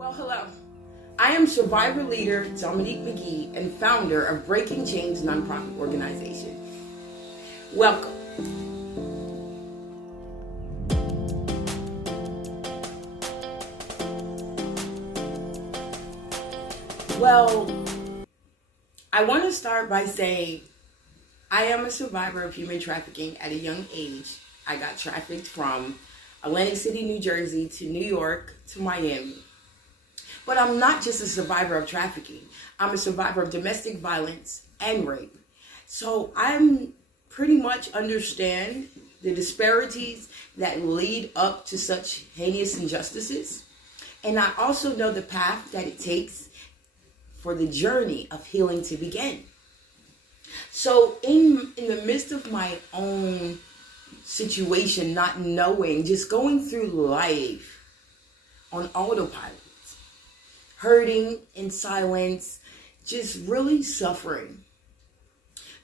Well, hello. I am survivor leader Dominique McGee and founder of Breakin Khainz nonprofit organization. Welcome. Well, I want to start by saying I am a survivor of human trafficking at a young age. I got trafficked from Atlantic City, New Jersey to New York to Miami. But I'm not just a survivor of trafficking. I'm a survivor of domestic violence and rape. So I'm pretty much understand the disparities that lead up to such heinous injustices. And I also know the path that it takes for the journey of healing to begin. So in the midst of my own situation, not knowing, just going through life on autopilot, hurting in silence, just really suffering.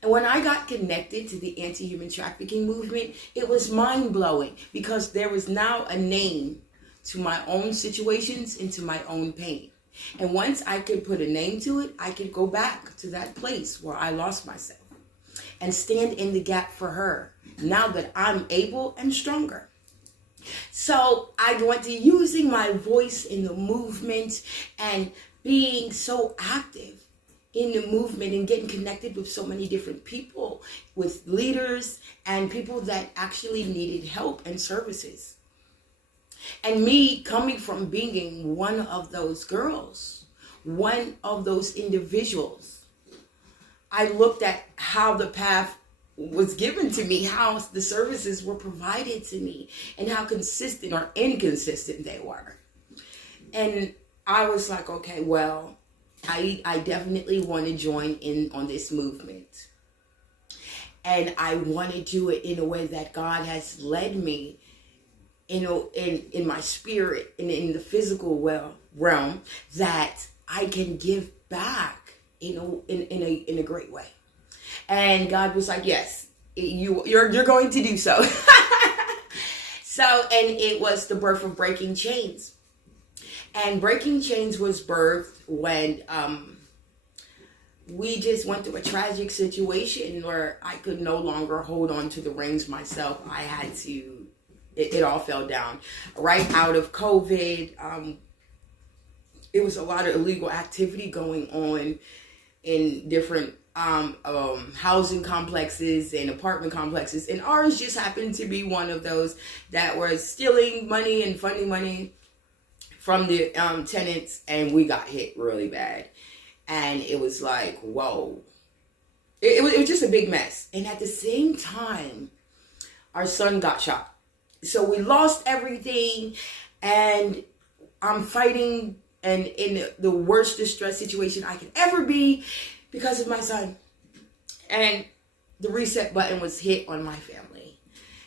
And when I got connected to the anti-human trafficking movement, it was mind-blowing because there was now a name to my own situations and to my own pain. And once I could put a name to it, I could go back to that place where I lost myself and stand in the gap for her now that I'm able and stronger. So I went to using my voice in the movement and being so active in the movement and getting connected with so many different people, with leaders and people that actually needed help and services. And me coming from being one of those girls, one of those individuals, I looked at how the path was given to me, how the services were provided to me, and how consistent or inconsistent they were. And I was like, okay, well, I definitely want to join in on this movement. And I want to do it in a way that God has led me in my spirit and in the physical realm, that I can give back in a great way. And God was like, yes, you're going to do so. And it was the birth of Breakin Khainz. And Breakin Khainz was birthed when we just went through a tragic situation where I could no longer hold on to the reins myself. I had to, it all fell down. Right out of COVID, it was a lot of illegal activity going on in different housing complexes and apartment complexes, and ours just happened to be one of those that was stealing money and funding money from the tenants, and we got hit really bad. And it was like, whoa. It was just a big mess. And at the same time, our son got shot. So we lost everything, and I'm fighting and in the worst distress situation I could ever be because of my son. And the reset button was hit on my family.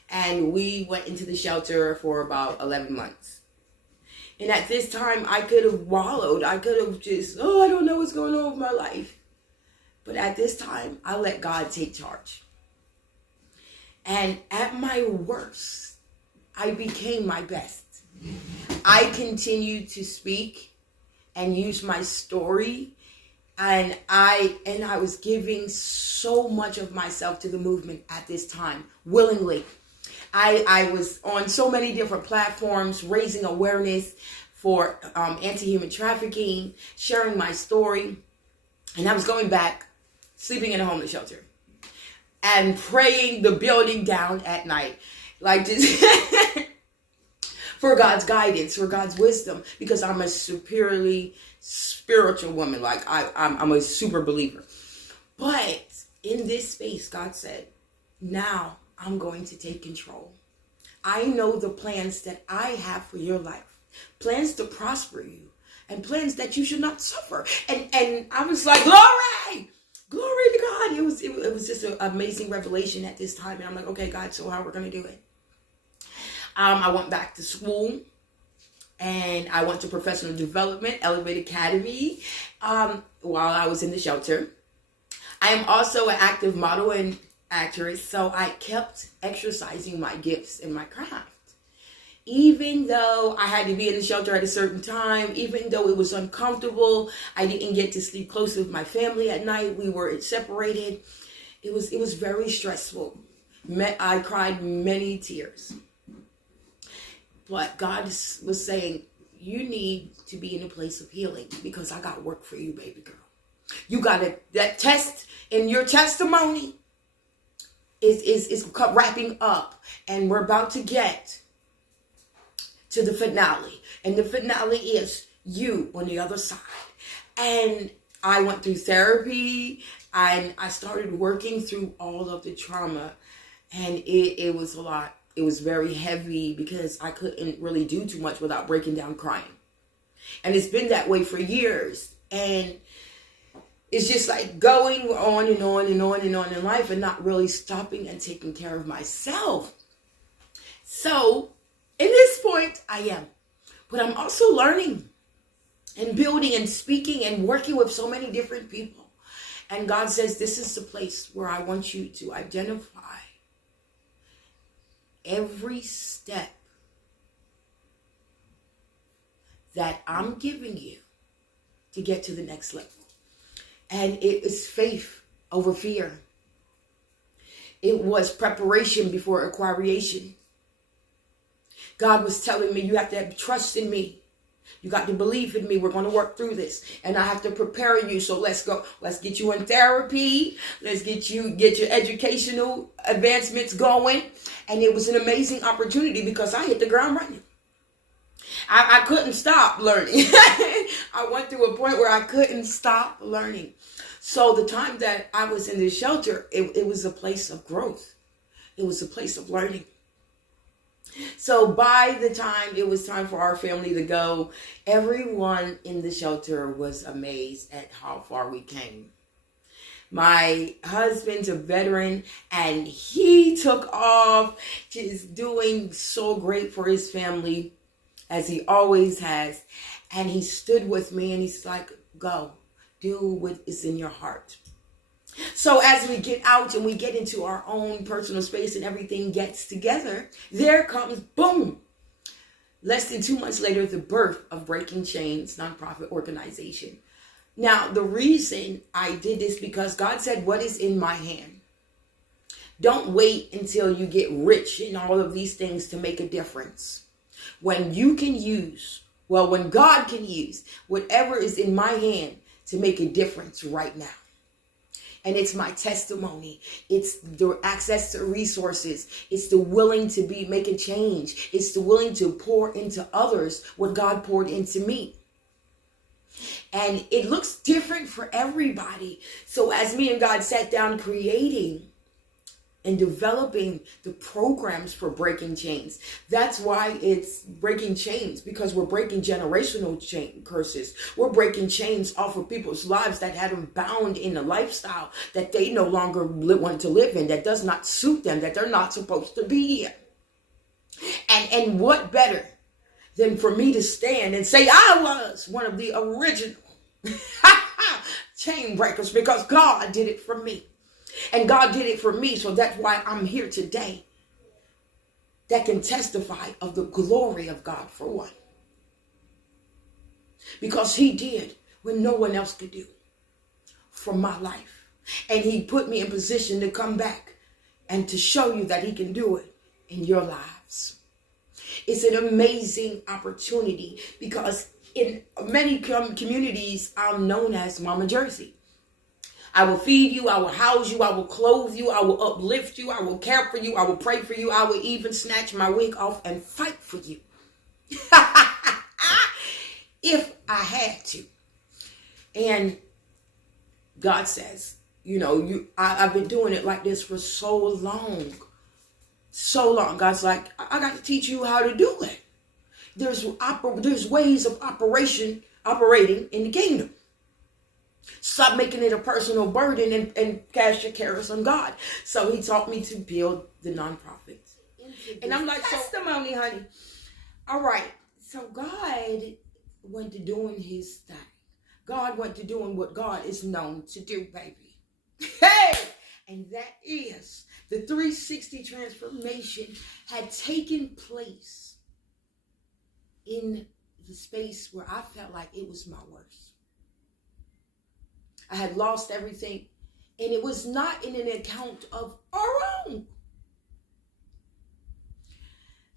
And we went into the shelter for about 11 months. And at this time, I could have wallowed. I could have just, I don't know what's going on with my life. But at this time, I let God take charge. And at my worst, I became my best. I continued to speak and use my story. And I was giving so much of myself to the movement at this time, willingly. I was on so many different platforms, raising awareness for anti-human trafficking, sharing my story. And I was going back, sleeping in a homeless shelter, and praying the building down at night. Like just for God's guidance, for God's wisdom, because I'm a superiorly spiritual woman. Like I'm a super believer. But in this space, God said, now I'm going to take control. I know the plans that I have for your life, plans to prosper you, and plans that you should not suffer. And I was like, glory to God. It was just an amazing revelation at this time. And I'm like, okay, God, so how we're going to do it? I went back to school, and I went to professional development, Elevate Academy, while I was in the shelter. I am also an active model and actress, so I kept exercising my gifts and my craft. Even though I had to be in the shelter at a certain time, even though it was uncomfortable, I didn't get to sleep close with my family at night. We were separated. It was very stressful. I cried many tears. But God was saying, you need to be in a place of healing because I got work for you, baby girl. You got that test in your testimony is wrapping up, and we're about to get to the finale. And the finale is you on the other side. And I went through therapy, and I started working through all of the trauma, and it was a lot. It was very heavy because I couldn't really do too much without breaking down crying. And it's been that way for years. And it's just like going on and on and on and on in life and not really stopping and taking care of myself. So, in this point, I am. But I'm also learning and building and speaking and working with so many different people. And God says, this is the place where I want you to identify every step that I'm giving you to get to the next level. And it is faith over fear. It was preparation before acquiration. God was telling me, you have to have trust in me. You got to believe in me. We're going to work through this. And I have to prepare you. So let's go. Let's get you in therapy. Let's get your educational advancements going. And it was an amazing opportunity because I hit the ground running. I couldn't stop learning. I went through a point where I couldn't stop learning. So the time that I was in the shelter, it was a place of growth. It was a place of learning. So by the time it was time for our family to go, everyone in the shelter was amazed at how far we came. My husband's a veteran, and he took off, just doing so great for his family, as he always has. And he stood with me, and he's like, go, do what is in your heart. So as we get out and we get into our own personal space and everything gets together, there comes, boom, less than 2 months later, the birth of Breakin Khainz nonprofit organization. Now, the reason I did this because God said, what is in my hand? Don't wait until you get rich in all of these things to make a difference. When you can use, when God can use whatever is in my hand to make a difference right now. And it's my testimony. It's the access to resources. It's the willing to make a change. It's the willing to pour into others what God poured into me. And it looks different for everybody. So as me and God sat down creating and developing the programs for Breakin Khainz. That's why it's Breakin Khainz, because we're breaking generational curses. We're breaking chains off of people's lives that had them bound in a lifestyle that they no longer want to live in, that does not suit them, that they're not supposed to be in. And what better than for me to stand and say I was one of the original chain breakers, because God did it for me. And God did it for me, so that's why I'm here today, that can testify of the glory of God, for one. Because he did what no one else could do for my life. And he put me in position to come back and to show you that he can do it in your lives. It's an amazing opportunity because in many communities, I'm known as Mama Jersey. I will feed you, I will house you, I will clothe you, I will uplift you, I will care for you, I will pray for you, I will even snatch my wig off and fight for you. If I had to. And God says, I've been doing it like this for so long. So long. God's like, I got to teach you how to do it. There's ways of operating in the kingdom. Stop making it a personal burden and cast your cares on God. So he taught me to build the nonprofit. And I'm like, testimony, honey. All right. So God went to doing his thing. God went to doing what God is known to do, baby. Hey! And that is the 360 transformation had taken place in the space where I felt like it was my worst. I had lost everything, and it was not in an account of our own.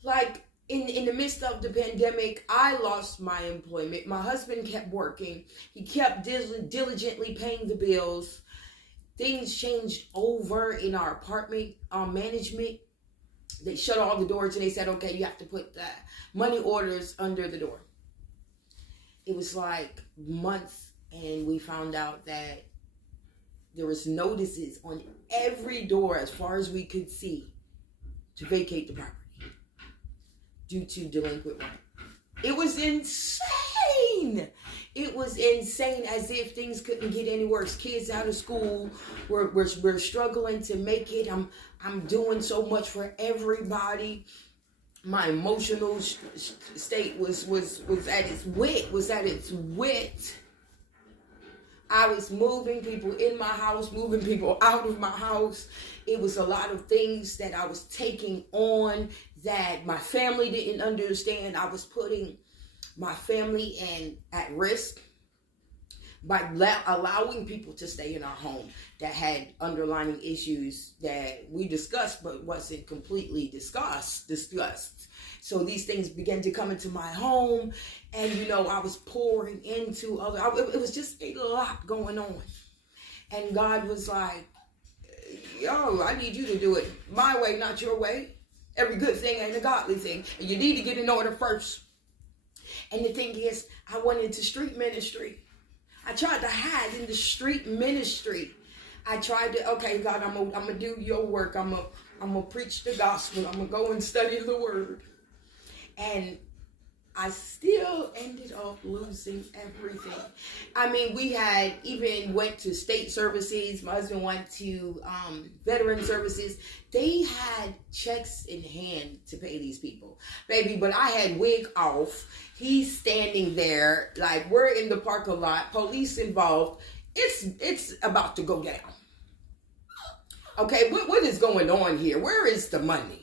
Like, in the midst of the pandemic, I lost my employment. My husband kept working. He kept diligently paying the bills. Things changed over in our apartment management. They shut all the doors and they said, okay, you have to put the money orders under the door. It was like months, and we found out that there was notices on every door as far as we could see to vacate the property due to delinquent rent. It was insane. It was insane, as if things couldn't get any worse. Kids out of school, we're struggling to make it. I'm doing so much for everybody. My emotional state was at its wit. I was moving people in my house, moving people out of my house. It was a lot of things that I was taking on that my family didn't understand. I was putting my family at risk by allowing people to stay in our home that had underlying issues that we discussed but wasn't completely discussed. So these things began to come into my home, and I was pouring into other. It was just a lot going on, and God was like, "Yo, I need you to do it my way, not your way. Every good thing ain't a godly thing, and you need to get in order first." And the thing is, I went into street ministry. I tried to hide in the street ministry. I tried to, okay, God, I'm gonna do your work. I'm gonna preach the gospel. I'm gonna go and study the word. And I still ended up losing everything. I mean, we had even went to state services. My husband went to veteran services. They had checks in hand to pay these people, baby. But I had wig off. He's standing there like we're in the parking lot. Police involved. It's about to go down. Okay, what is going on here? Where is the money?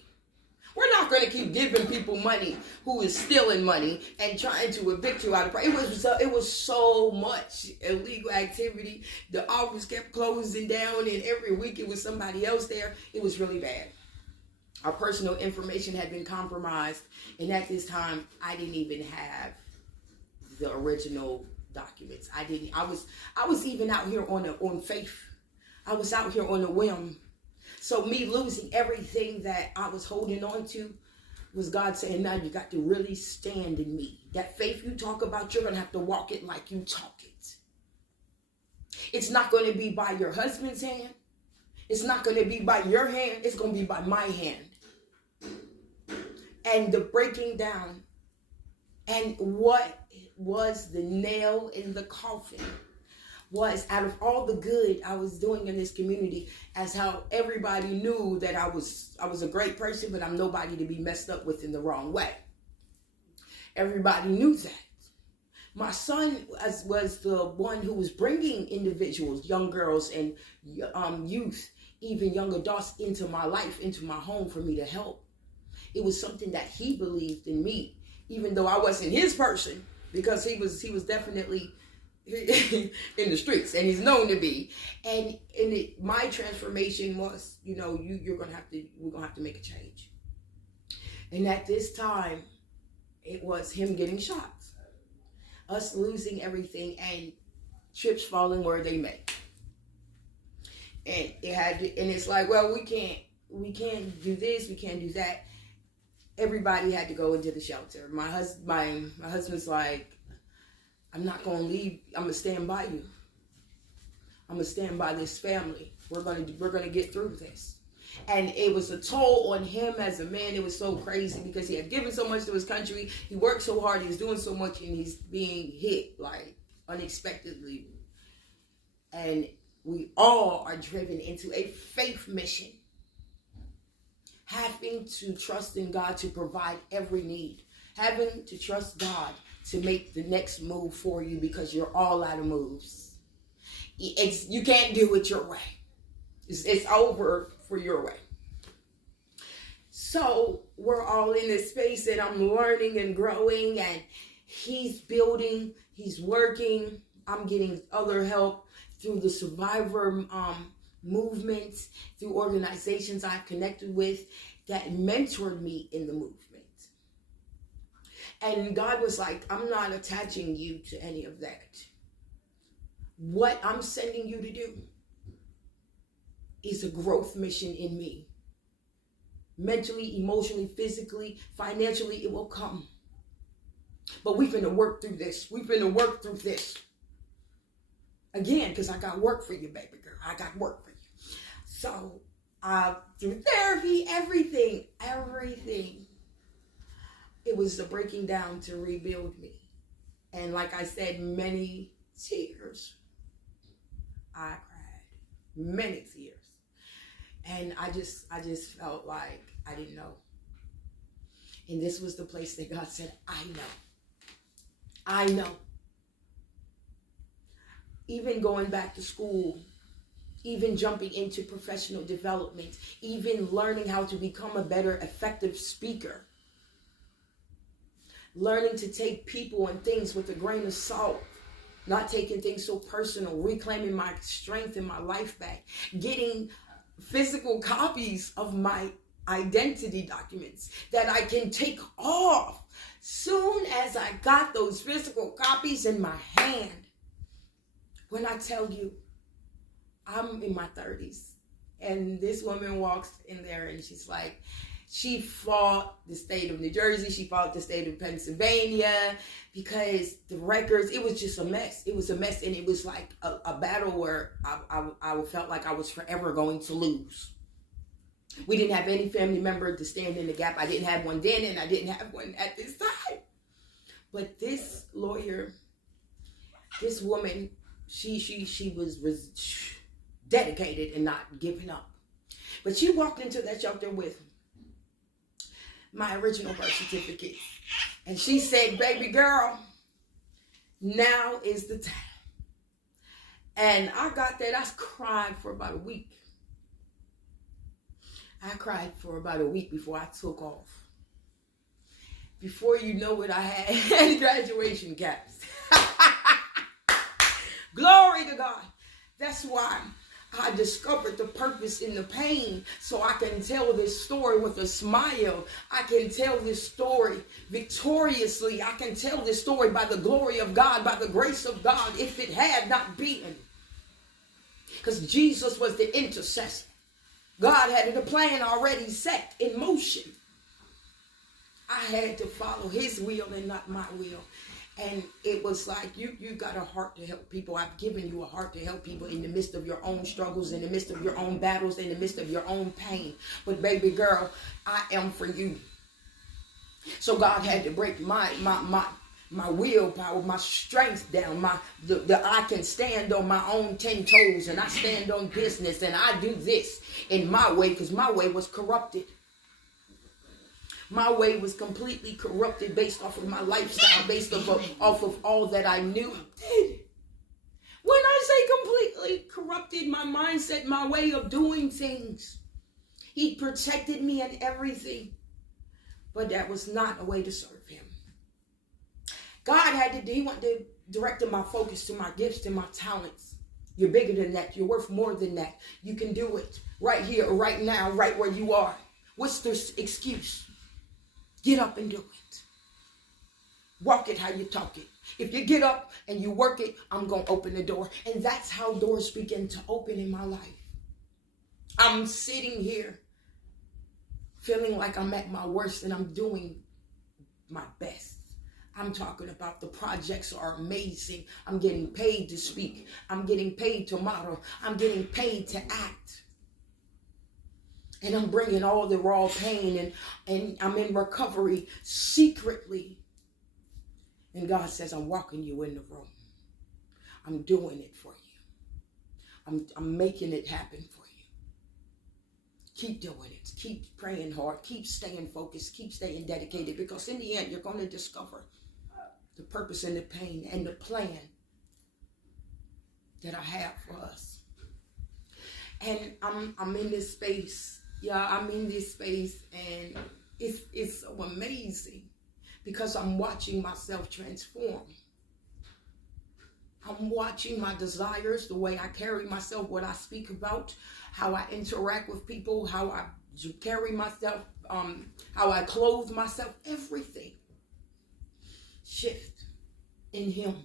We're not going to keep giving people money who is stealing money and trying to evict you out of property. It was so much illegal activity. The office kept closing down, and every week it was somebody else there. It was really bad. Our personal information had been compromised, and at this time, I didn't even have the original documents. I was even out here on faith. I was out here on a whim. So me losing everything that I was holding on to was God saying, now you got to really stand in me. That faith you talk about, you're going to have to walk it like you talk it. It's not going to be by your husband's hand. It's not going to be by your hand. It's going to be by my hand. And the breaking down, and what was the nail in the coffin, was out of all the good I was doing in this community, as how everybody knew that I was a great person, but I'm nobody to be messed up with in the wrong way. Everybody knew that. My son was the one who was bringing individuals, young girls and youth, even young adults into my life, into my home for me to help. It was something that he believed in me, even though I wasn't his person, because he was definitely in the streets, and he's known to be. And my transformation was, we're gonna have to make a change. And at this time, it was him getting shot, us losing everything, and chips falling where they may. And it's like, well, we can't do this, we can't do that. Everybody had to go into the shelter. My husband's like, I'm not going to leave. I'm going to stand by you. I'm going to stand by this family. We're going to get through this. And it was a toll on him as a man. It was so crazy because he had given so much to his country. He worked so hard. He was doing so much, and he's being hit like unexpectedly. And we all are driven into a faith mission, having to trust in God to provide every need, having to trust God to make the next move for you, because you're all out of moves. You can't do it your way. It's over for your way. So we're all in this space, and I'm learning and growing, and he's building, he's working. I'm getting other help through the survivor movements, through organizations I've connected with that mentored me in the movement. And God was like, I'm not attaching you to any of that. What I'm sending you to do is a growth mission in me. Mentally, emotionally, physically, financially, it will come. But we're finna work through this. We're finna work through this. Again, because I got work for you, baby girl. I got work for you. So, through therapy, everything. It was a breaking down to rebuild me. And like I said, many tears. I cried. Many tears. And I just felt like I didn't know. And this was the place that God said, I know. Even going back to school, even jumping into professional development, even learning how to become a better, effective speaker, learning to take people and things with a grain of salt, not taking things so personal, reclaiming my strength and my life back, getting physical copies of my identity documents that I can take off. Soon as I got those physical copies in my hand, when I tell you, I'm in my 30s, and this woman walks in there and she's like, she fought the state of New Jersey, she fought the state of Pennsylvania, because the records, it was just a mess. It was a mess, and it was like a battle where I felt like I was forever going to lose. We didn't have any family member to stand in the gap. I didn't have one then, and I didn't have one at this time. But this lawyer, this woman, she was dedicated and not giving up. But she walked into that shelter with my original birth certificate. And she said, baby girl, now is the time. And I got that. I cried for about a week. I cried for about a week before I took off. Before you know it, I had graduation caps. Glory to God. That's why I discovered the purpose in the pain, so I can tell this story with a smile. I can tell this story victoriously. I can tell this story by the glory of God, by the grace of God, if it had not been. Because Jesus was the intercessor. God had the plan already set in motion. I had to follow his will and not my will. And it was like, you got a heart to help people. I've given you a heart to help people in the midst of your own struggles, in the midst of your own battles, in the midst of your own pain. But baby girl, I am for you. So God had to break my willpower, my strength down. I can stand on my own 10 toes, and I stand on business, and I do this in my way, because my way was corrupted. My way was completely corrupted based off of my lifestyle, based off of all that I knew. When I say completely corrupted, my mindset, my way of doing things, he protected me and everything. But that was not a way to serve him. God he wanted to direct my focus to my gifts and my talents. You're bigger than that. You're worth more than that. You can do it right here, right now, right where you are. What's the excuse? Get up and do it. Walk it how you talk it. If you get up and you work it, I'm going to open the door. And that's how doors begin to open in my life. I'm sitting here feeling like I'm at my worst and I'm doing my best. I'm talking about the projects are amazing. I'm getting paid to speak. I'm getting paid to model. I'm getting paid to act. And I'm bringing all the raw pain, and I'm in recovery secretly. And God says, I'm walking you in the room. I'm doing it for you. I'm making it happen for you. Keep doing it. Keep praying hard. Keep staying focused. Keep staying dedicated. Because in the end, you're going to discover the purpose and the pain and the plan that I have for us. And I'm in this space Yeah, I'm in this space, and it's so amazing because I'm watching myself transform. I'm watching my desires, the way I carry myself, what I speak about, how I interact with people, how I carry myself, how I clothe myself, everything shift in him,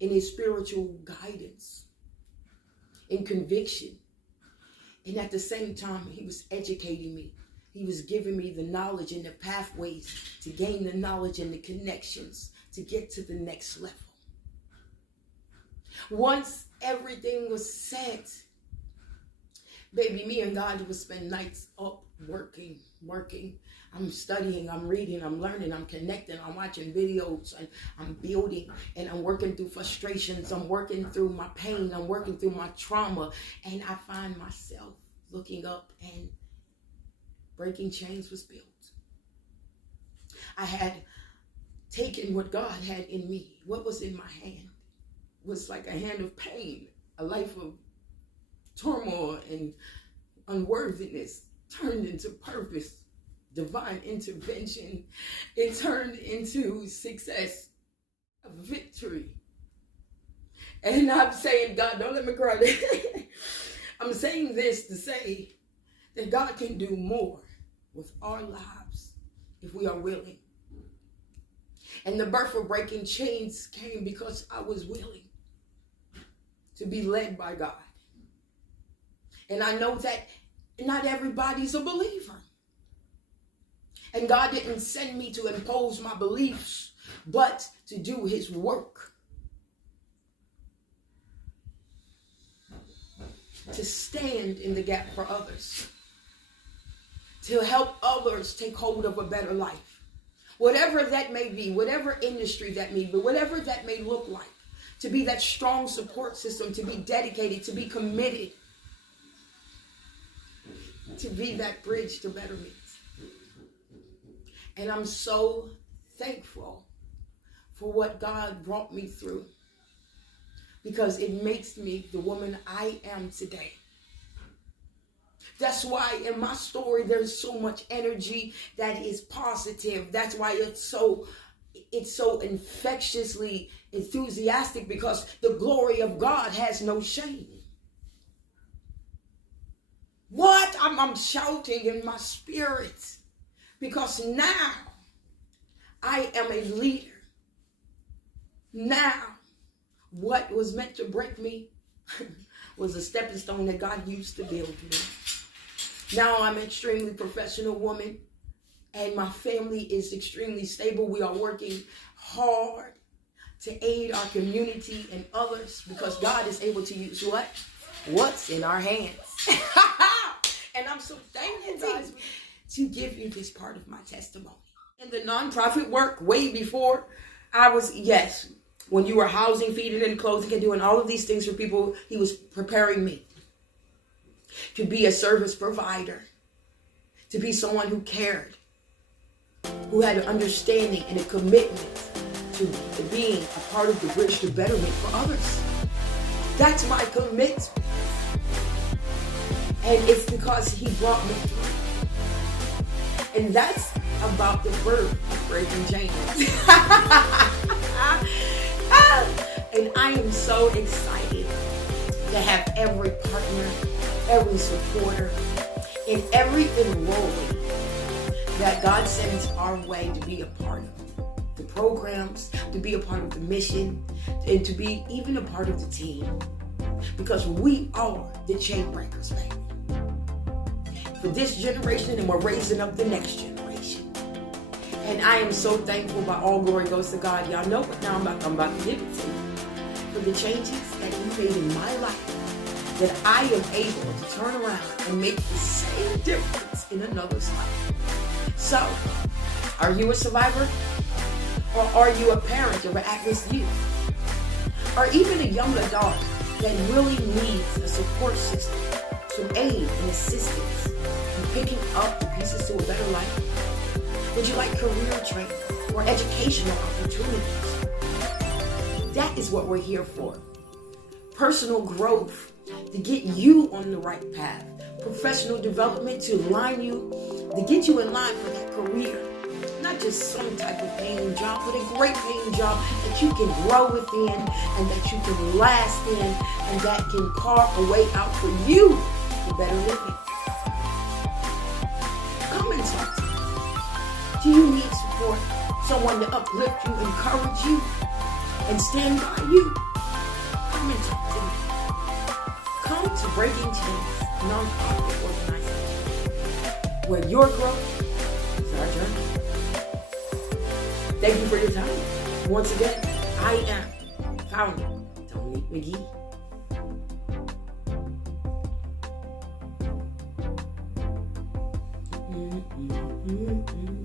in his spiritual guidance, in conviction. And at the same time, he was educating me. He was giving me the knowledge and the pathways to gain the knowledge and the connections to get to the next level. Once everything was set, baby, me and God would spend nights up working. I'm studying, I'm reading, I'm learning, I'm connecting, I'm watching videos, and I'm building, and I'm working through frustrations, I'm working through my pain, I'm working through my trauma, and I find myself looking up, and Breaking Chains was built. I had taken what God had in me, what was in my hand was like a hand of pain, a life of turmoil and unworthiness turned into purpose, divine intervention. It turned into success, a victory. And I'm saying, God, don't let me cry. I'm saying this to say that God can do more with our lives if we are willing. And the birth of Breaking Chains came because I was willing to be led by God. And I know that not everybody's a believer. And God didn't send me to impose my beliefs, but to do his work. To stand in the gap for others. To help others take hold of a better life. Whatever that may be, whatever industry that may be, whatever that may look like. To be that strong support system, to be dedicated, to be committed, to be that bridge to betterment. And I'm so thankful for what God brought me through, because it makes me the woman I am today. That's why in my story there's so much energy that is positive. That's why it's so infectiously enthusiastic, because the glory of God has no shame. What? I'm shouting in my spirit, because now I am a leader. Now, what was meant to break me was a stepping stone that God used to build me. Now I'm an extremely professional woman, and my family is extremely stable. We are working hard to aid our community and others, because God is able to use what? What's in our hands. And I'm so thankful, guys, to give you this part of my testimony. In the nonprofit work, way before I was, yes, when you were housing, feeding, and clothing, and doing all of these things for people, he was preparing me to be a service provider, to be someone who cared, who had an understanding and a commitment to being a part of the bridge to betterment for others. That's my commitment. And it's because he brought me through. And that's about the birth of Breaking Chains. And I am so excited to have every partner, every supporter, and every enrollee that God sends our way to be a part of the programs, to be a part of the mission, and to be even a part of the team. Because we are the chain breakers, baby. For this generation, and we're raising up the next generation. And I am so thankful. By all glory goes to God. Y'all know what now I'm about to give it to you. For the changes that He made in my life, that I am able to turn around and make the same difference in another's life. So, are you a survivor? Or are you a parent of an at-risk youth? Or even a young adult that really needs a support system, some aid and assistance in picking up the pieces to a better life? Would you like career training or educational opportunities? That is what we're here for. Personal growth, to get you on the right path professional development to get you in line for that career. Not just some type of paying job, but a great paying job that you can grow within and that you can last in and that can carve a way out for you for better living. Come and talk to me. Do you need support? Someone to uplift you, encourage you, and stand by you? Come and talk to me. Come to Breakin khainz, non-profit organization, where your growth is our journey. Thank you for your time. Once again, I am founder Dominique McGee. Mm-hmm.